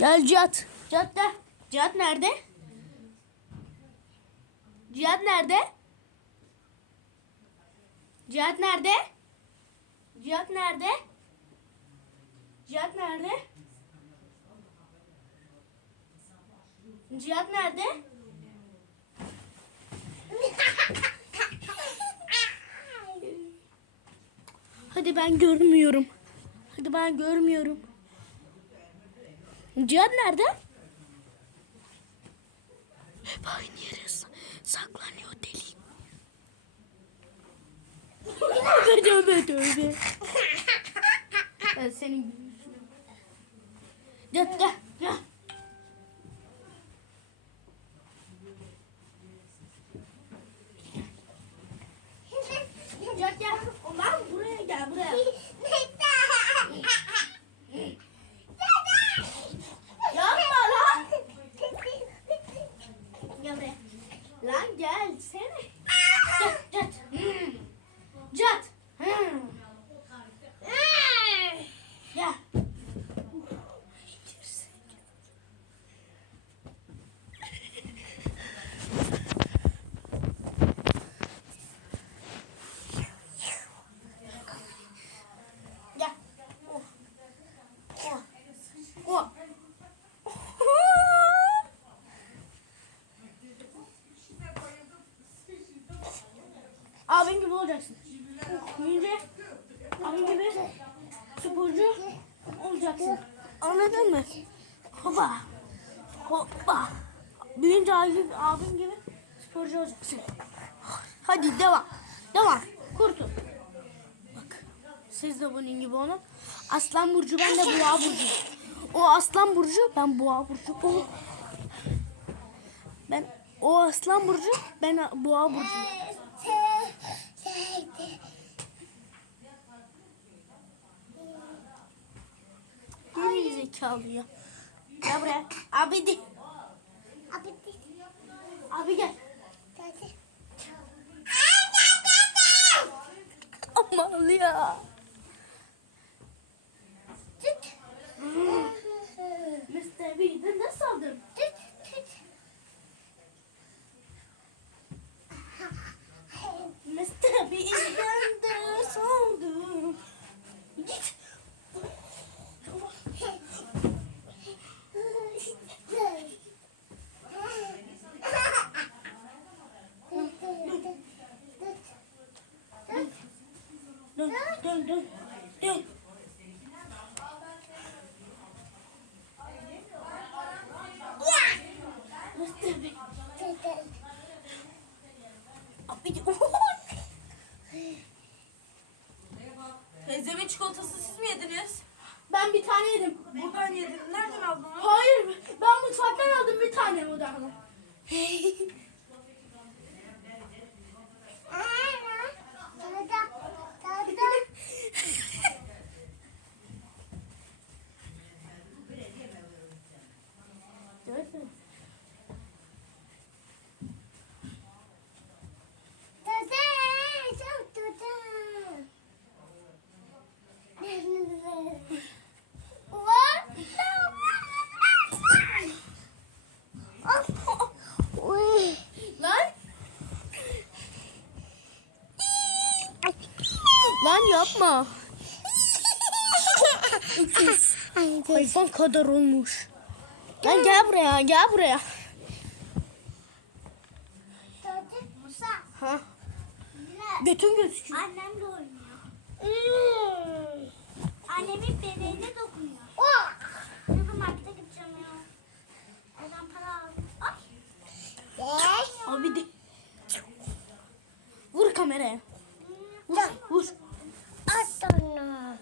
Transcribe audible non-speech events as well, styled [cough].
Gel Cihat. Cihat de. Cihat nerede? Cihat nerede? Cihat nerede? Cihat nerede? Cihat nerede? Cihat nerede? Hadi ben görmüyorum. Hadi ben görmüyorum. Cihat nerede? Hep aynı yere sa- saklanıyor deli. Tövbe tövbe tövbe. Ben senin gel gel. Cihat gel. Lan buraya gel buraya. Yapma lan. Gel buraya. Lan gel seni. Cat cat. Hmm. Cat. Hmm. Gel. Gel. Oh. Oh. Oh. Abin gibi olacaksın. Büyünce abin gibi sporcu olacaksın. Anladın mı? Hoppa. Hoppa. Büyünce abin, abin gibi sporcu olacaksın. Hadi devam. Devam. Kurtul. Bak. Siz de bunun gibi olun. Aslan burcu ben de boğa burcu. O aslan burcu ben boğa burcu. O ben o aslan burcu ben boğa burcu. Geri zekalı ya. Gel buraya. Abi de. Abi gel. Aman ya. Mr. Dön, dön, dön. Dön. Teyzemin çikolatası siz mi yediniz? Ben bir tane yedim. Buradan yedim. Nereden aldın onu? Hayır, ben mutfaktan aldım bir tane odamda. [laughs] Evet mi? Lan. Yapma. [laughs] Hayvan kadar olmuş. Lan gel buraya, gel buraya. Ha, götün gözüküyor. Annem de oynuyor. Annemin bebeğine dokunuyor. Şimdi markete gideceğim ya. Oradan para aldım. Ay. Abi de. Vur kameraya. Vur, vur. At onu.